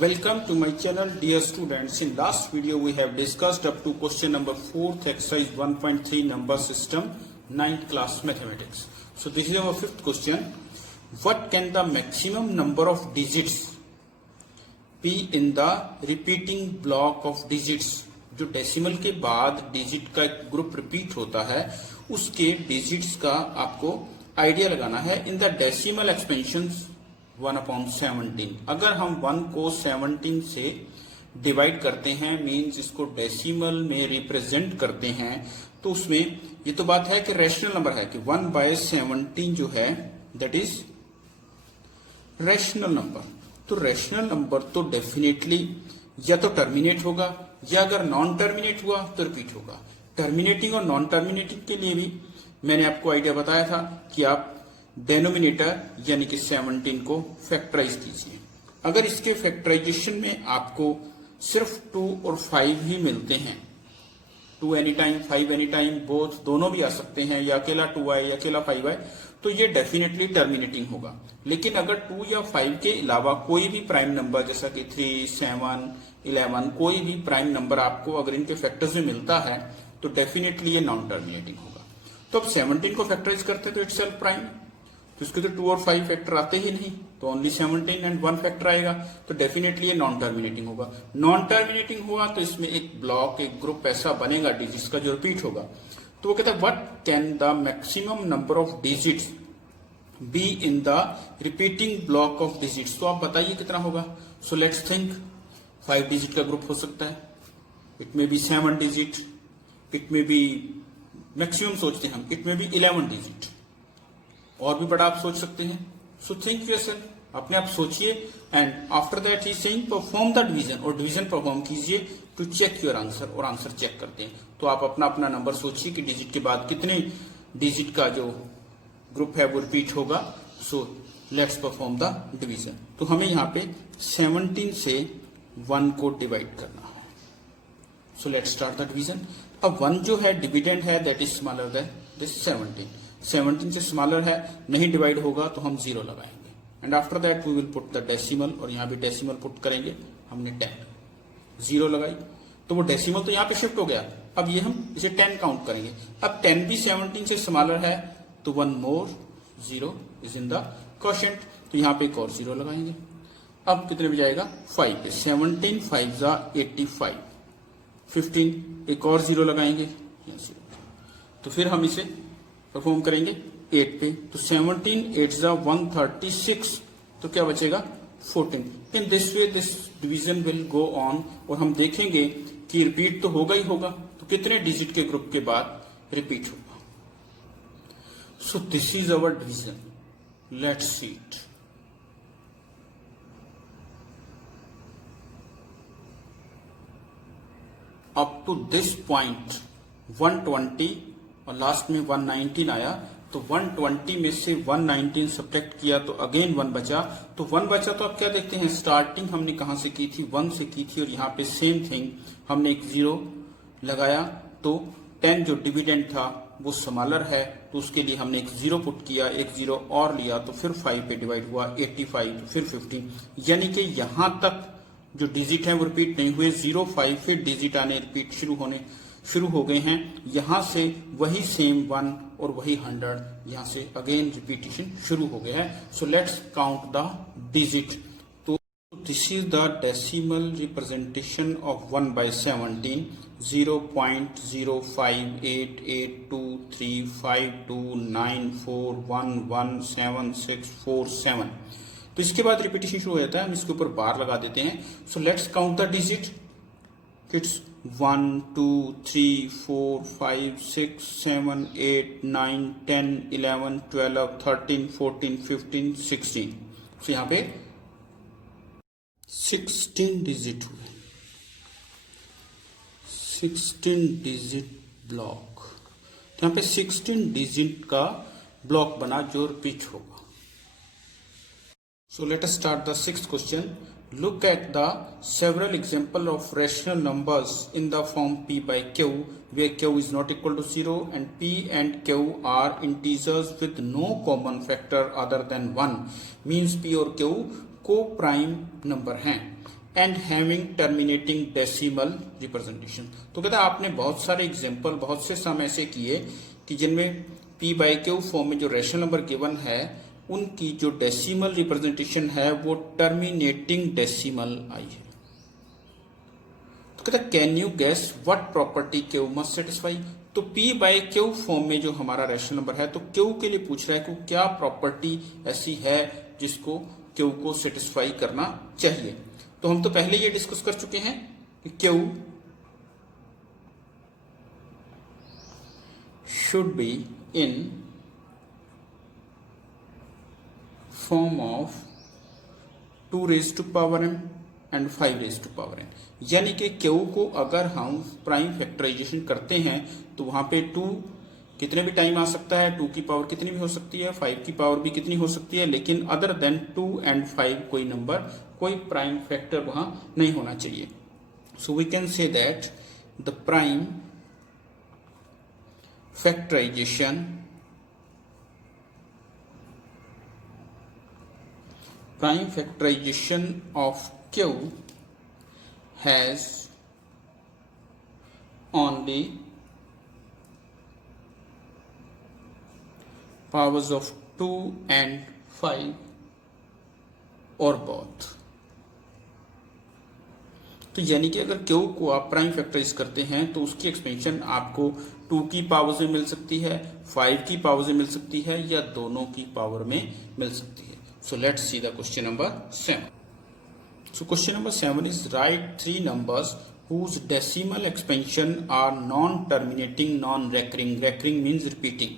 Welcome to my channel, dear students. In last video we have discussed up to question number 4th exercise 1.3 number system 9th class mathematics. So this is our fifth question. What can the maximum number of digits be in the repeating block of digits? जो decimal के बाद digit का एक group repeat होता है उसके digits का आपको आइडिया लगाना है इन द डेसिमल एक्सपेंशन 1/17। अगर हम 1 को 17 से डिवाइड करते हैं मींस इसको डेसिमल में रिप्रेजेंट करते हैं तो उसमें ये तो बात है कि रैशनल नंबर है कि 1/17 जो है दैट इज रैशनल नंबर। तो रैशनल नंबर तो डेफिनेटली या तो टर्मिनेट होगा या अगर नॉन टर्मिनेट हुआ तो रिपीट होगा। टर्मिनेटिंग और नॉन टर्मिनेटिंग के लिए भी मैंने आपको आइडिया बताया था कि आप डेनोमिनेटर यानी कि 17 को फैक्टराइज कीजिए। अगर इसके फैक्टराइजेशन में आपको सिर्फ 2 और 5 ही मिलते हैं, 2 any time 5 any time both दोनों भी आ सकते हैं या अकेला 2 आए या अकेला 5 आए तो ये डेफिनेटली टर्मिनेटिंग होगा। लेकिन अगर 2 या 5 के अलावा कोई भी प्राइम नंबर जैसा कि 3, 7, 11 कोई भी प्राइम नंबर आपको अगर इनके फैक्टर्स में मिलता है तो डेफिनेटली ये नॉन टर्मिनेटिंग होगा। तो अब 17 को फैक्टराइज करते हैं तो इट्स सेल्फ प्राइम, तो इसके तो 2 और 5 फैक्टर आते ही नहीं तो ओनली 17 एंड 1 फैक्टर आएगा तो डेफिनेटली ये नॉन टर्मिनेटिंग होगा। नॉन टर्मिनेटिंग हुआ तो इसमें एक ब्लॉक एक ग्रुप ऐसा बनेगा डिजिट्स का जो रिपीट होगा। तो वो कहता है what can the maximum number of digits be in the repeating block of digits. तो आप बताइए कितना होगा। सो लेट्स थिंक 5 डिजिट का ग्रुप हो सकता है, इट में बी 7 डिजिट, इट में बी मैक्सिमम सोचते हैं हम, इट में बी 11 डिजिट, और भी बड़ा आप सोच सकते हैं। सो थिंक योरसेल्फ, अपने आप सोचिए and after that he saying perform the division, और डिवीजन परफॉर्म कीजिए टू चेक योर आंसर, और आंसर चेक करते हैं। तो आप अपना अपना नंबर सोचिए कि डिजिट के बाद कितने डिजिट का जो ग्रुप है वो रिपीट होगा। So let's perform the division. तो हमें यहाँ पे 17 से 1 को डिवाइड करना है। So let's start the division. अब 1 जो है डिविडेंड है that is smaller than this 17 से स्मॉलर है, नहीं डिवाइड होगा तो हम 0 लगाएंगे and after that we will put the decimal, और यहाँ भी डेसिमल पुट करेंगे। हमने 10 0 लगाई तो वो डेसिमल तो यहाँ पे शिफ्ट हो गया। अब ये हम इसे 10 काउंट करेंगे। अब 10 भी 17 से स्मॉलर है तो 1 मोर 0 इज इन द क्वोशिएंट, तो यहाँ पे एक और 0 लगाएंगे। अब कितने में जाएगा 5 पे, 17 5 जा 85, 15 एक और 0 लगाएंगे, तो फिर हम इसे परफॉर्म करेंगे 8 पे, तो 17 8 जा 136, तो क्या बचेगा 14। In this way this division will go on, और हम देखेंगे कि रिपीट तो होगा ही होगा, तो कितने डिजिट के ग्रुप के बाद रिपीट होगा। So this is our division, let's see it. Up to this point 120 और लास्ट में 119 आया, तो 120 में से 119 सब्ट्रैक्ट किया तो अगेन 1 बचा, तो 1 बचा तो अब क्या देखते हैं स्टार्टिंग हमने कहां से की थी 1 से की थी, और यहाँ पे सेम थिंग हमने एक 0 लगाया। तो 10 जो डिविडेंड था वो स्मॉलर है तो उसके लिए हमने एक 0 पुट किया, एक 0 और लिया, तो फिर 5 पे डिवाइड हुआ 85, फिर 15, यानी कि यहां तक जो डिजिट हैं वो रिपीट नहीं हुए। 0 5 फिर डिजिट आने रिपीट शुरू हो गए हैं। यहां से वही सेम 1 और वही 100 यहां से अगेन रिपीटिशन शुरू हो गया है। So let's count the digit. तो this is the decimal representation of 1/17, 0.058823529411764 तो इसके बाद रिपीटिशन शुरू हो जाता है। हम इसके ऊपर बार लगा देते हैं। सो let's count the digit. Kids 1 2 3 4 5 6 7 8 9 10 11 12 13 14 15 16। सो यहाँ पे 16 डिजिट हुए, 16 डिजिट ब्लॉक। तो यहाँ पे 16 डिजिट का ब्लॉक बना जो रिपीट होगा। So let us start the sixth question. Look at the several example of rational numbers in the form p by q, where q is not equal to 0 and p and q are integers with no common factor other than 1. Means p और q को prime number हैं। And having terminating decimal representation. तो कहता है आपने बहुत सारे example, बहुत से सम ऐसे किए कि जिनमें p बाई क्यू फॉर्म में जो रैशनल नंबर गिवन है उनकी जो डेसिमल रिप्रेजेंटेशन है वो टर्मिनेटिंग डेसिमल आई है। तो कहता है can you guess what property q must satisfy. तो p बाई क्यू फॉर्म में जो हमारा रैशनल नंबर है तो क्यू के लिए पूछ रहा है कि क्या प्रॉपर्टी ऐसी है जिसको क्यू को सेटिस्फाई करना चाहिए। तो हम तो पहले ये डिस्कस कर चुके हैं कि q should be in form of 2 raise to power m and 5 raise to power n। यानी कि क्यू को अगर हम प्राइम फैक्टराइजेशन करते हैं तो वहां पे 2 कितने भी टाइम आ सकता है, 2 की पावर कितनी भी हो सकती है, 5 की पावर भी कितनी हो सकती है, लेकिन अदर देन 2 एंड 5 कोई नंबर, कोई प्राइम फैक्टर वहां नहीं होना चाहिए। So we can say that the prime factorization of Q has only powers of 2 and 5 or both। तो यानी कि अगर Q को आप प्राइम फैक्टराइज करते हैं तो उसकी एक्सपेंशन आपको 2 की पावर से मिल सकती है, 5 की पावर से मिल सकती है, या दोनों की पावर में मिल सकती है। So let's see the question number 7। So question number 7 is write 3 numbers whose decimal expansion are non-terminating, non-recurring। Recurring means repeating।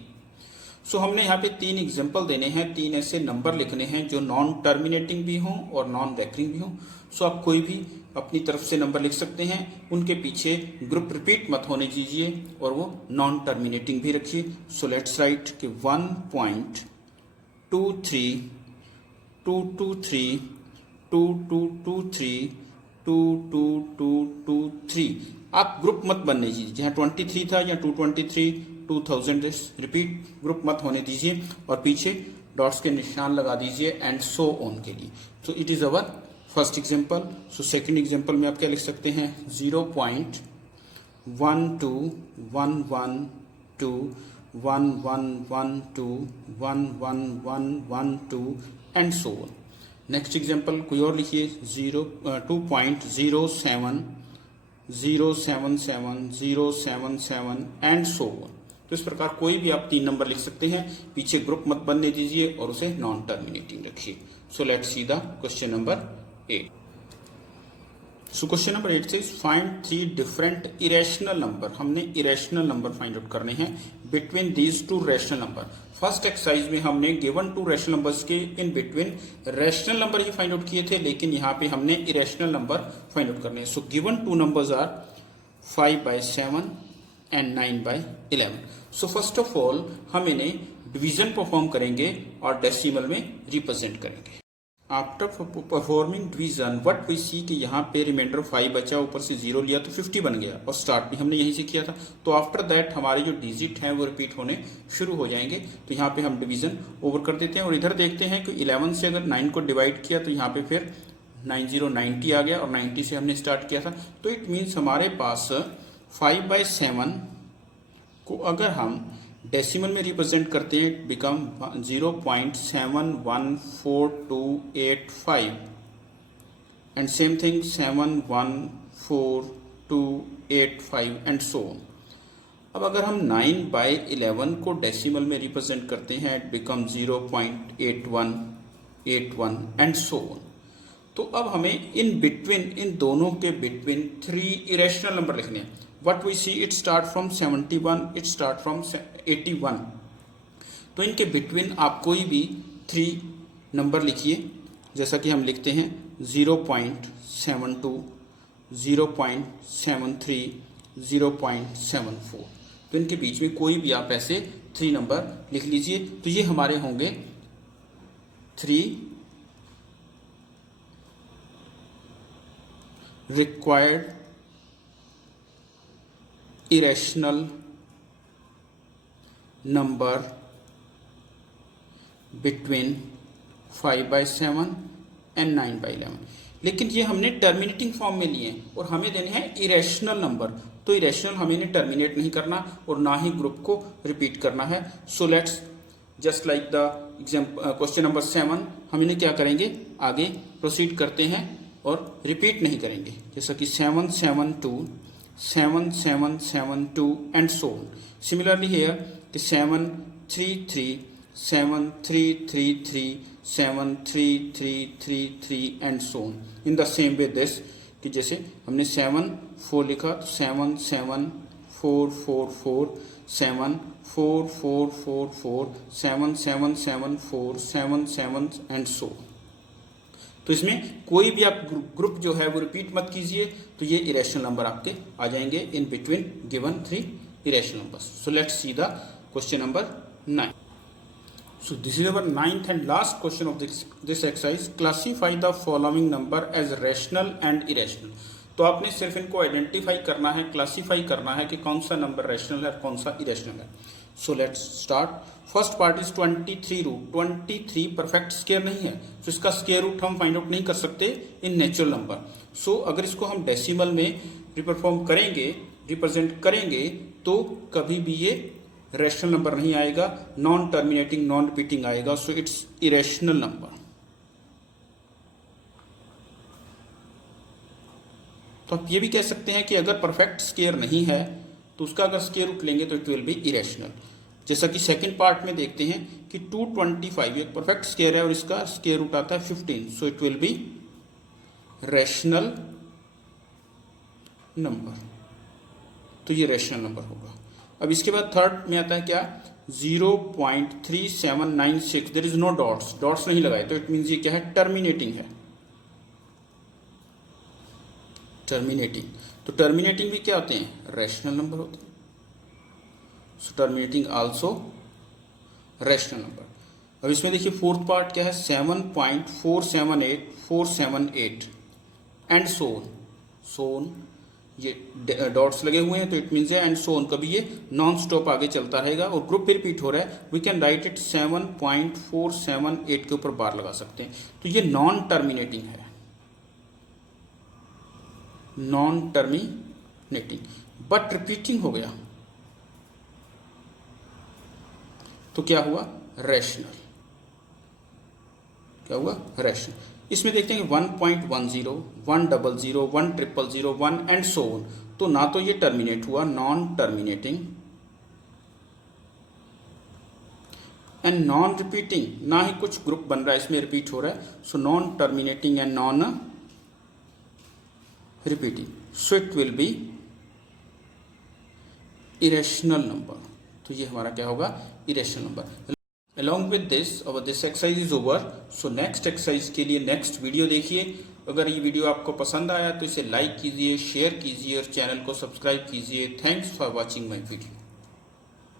So हमने यहाँ पे 3 एग्जाम्पल देने हैं, 3 ऐसे नंबर लिखने हैं जो नॉन टर्मिनेटिंग भी हों और नॉन रेकरिंग भी हों। सो आप कोई भी अपनी तरफ से नंबर लिख सकते हैं, उनके पीछे ग्रुप रिपीट मत होने दीजिए और वो नॉन टर्मिनेटिंग भी रखिए। सो लेट्स राइट कि 1.23 223 2223 2223। आप ग्रुप मत बनने दीजिए, जहाँ 23 था या 223 2000 रिपीट ग्रुप मत होने दीजिए और पीछे डॉट्स के निशान लगा दीजिए एंड सो ऑन के लिए। So it is our first example. So second example में आप क्या लिख सकते हैं 0.12112 1112 11112 and so on. Next example कोई और लिखिए 2.07 077 077 एंड सो ऑन। तो इस प्रकार कोई भी आप 3 नंबर लिख सकते हैं, पीछे ग्रुप मत बनने दीजिए और उसे नॉन टर्मिनेटिंग रखिए। So let's see the question number 8। So question number 8 से फाइंड 3 डिफरेंट इरेशनल नंबर। हमने इरेशनल नंबर फाइंड आउट करने हैं between these 2 rational number. First exercise में हमने गिवन 2 रैशनल नंबर्स के in between rational number he find out किए थे, लेकिन यहाँ पे हमने इरेशनल नंबर फाइंड आउट करने हैं। So given 2 numbers are 5/7 and 9/11। So first of all हम इन्हें डिवीजन परफॉर्म करेंगे और डेसिमल में रिप्रेजेंट करेंगे। After performing division what we see कि यहाँ पे रिमाइंडर 5 बचा, ऊपर से 0 लिया तो 50 बन गया और स्टार्ट भी हमने यहीं से किया था। तो आफ्टर दैट हमारे जो डिजिट हैं वो रिपीट होने शुरू हो जाएंगे। तो यहाँ पे हम डिवीजन ओवर कर देते हैं और इधर देखते हैं कि 11 से अगर 9 को डिवाइड किया तो यहाँ पे फिर 90 आ गया और 90 से हमने स्टार्ट किया था। तो इट मीन्स हमारे पास 5/7 को अगर हम डेसिमल में रिप्रेजेंट करते हैं become 0.714285 and same thing 714,285 and so on. अब अगर हम 9/11 को डेसिमल में रिप्रेजेंट करते हैं it become 0.8181 and so on. तो अब हमें इन बिटवीन, इन दोनों के बिटवीन 3 इरेशनल नंबर लिखने हैं। What we see it start from 71, it start from 81। तो इनके बिटवीन आप कोई भी 3 नंबर लिखिए, जैसा कि हम लिखते हैं 0.72, 0.73, 0.74। तो इनके बीच में कोई भी आप ऐसे 3 नंबर लिख लीजिए। तो ये हमारे होंगे 3 required irrational number between 5/7 and 9/11। लेकिन ये हमने टर्मिनेटिंग फॉर्म में लिए हैं और हमें देने हैं इरेशनल नंबर, तो इरेशनल हमें टर्मिनेट नहीं करना और ना ही ग्रुप को रिपीट करना है। So let's just like the question number 7 हम इन्हें क्या करेंगे, आगे प्रोसीड करते हैं और रिपीट नहीं करेंगे, जैसा कि 7 7 2 7 7 7 2 and so. Similarly here 7 3 3 7 3 3 3 7 3 3 3 3 and so in the same way this, कि जैसे हमने 7 4 लिखा तो 7 7 4 4 4 7 4 4 4 4 7 7 7 4 7 7 एंड सो। तो इसमें कोई भी आप ग्रुप जो है वो रिपीट मत कीजिए, तो ये इरेशनल नंबर आपके आ जाएंगे in between given 3 irrational numbers. So let's see the question number 9. So this is our 9th and last question of this exercise. Classify the following number as rational and irrational. तो आपने सिर्फ इनको identify करना है, classify करना है कि कौन सा नंबर रैशनल है और कौन सा इरेशनल है। So let's start. First part is 23 root. 23 perfect square नहीं है, तो इसका स्क्वायर रूट हम फाइंड आउट नहीं कर सकते इन नेचुरल नंबर। सो अगर इसको हम डेसिमल में रिप्रेजेंट करेंगे तो कभी भी ये रैशनल नंबर नहीं आएगा, नॉन टर्मिनेटिंग नॉन रिपीटिंग आएगा। So it's irrational number. तो आप ये भी कह सकते हैं कि अगर परफेक्ट स्क्वायर नहीं है तो उसका अगर स्क्वायर रूट लेंगे तो इट विल बी इरेशनल। जैसा कि सेकंड पार्ट में देखते हैं कि 225 एक परफेक्ट स्क्वायर है और इसका स्क्वायर रूट आता है 15, so it will be rational number. तो ये रैशनल नंबर होगा। अब इसके बाद थर्ड में आता है क्या, 0.3796। There is no dots, dots नहीं लगाए, तो इट मीन्स ये क्या है, टर्मिनेटिंग है। टर्मिनेटिंग, तो टर्मिनेटिंग भी क्या होते हैं, रैशनल नंबर होते हैं। सो टर्मिनेटिंग आल्सो रैशनल नंबर। अब इसमें देखिए फोर्थ पार्ट क्या है, 7.478478 एंड सोन। ये डॉट्स लगे हुए हैं तो इट मीन्स है एंड सोन, कभी ये नॉन स्टॉप आगे चलता रहेगा और ग्रुप भी रिपीट हो रहा है। वी कैन राइट इट 7.478 के ऊपर बार लगा सकते हैं। तो ये नॉन टर्मिनेटिंग है, नॉन टर्मिनेटिंग बट रिपीटिंग हो गया तो क्या हुआ, रैशनल। क्या हुआ, रैशनल। इसमें देखते हैं 1.10 100 1000 1 एंड सो ऑन। तो ना तो ये टर्मिनेट हुआ, non terminating, and non repeating, ना ही कुछ ग्रुप बन रहा है इसमें रिपीट हो रहा है। So non terminating and non repeating, so it will be irrational number. तो ये हमारा क्या होगा, irrational number. Along with this, this exercise is over. So next exercise के लिए next वीडियो देखिए। अगर ये वीडियो आपको पसंद आया तो इसे लाइक कीजिए, शेयर कीजिए और चैनल को सब्सक्राइब कीजिए। Thanks for watching my video.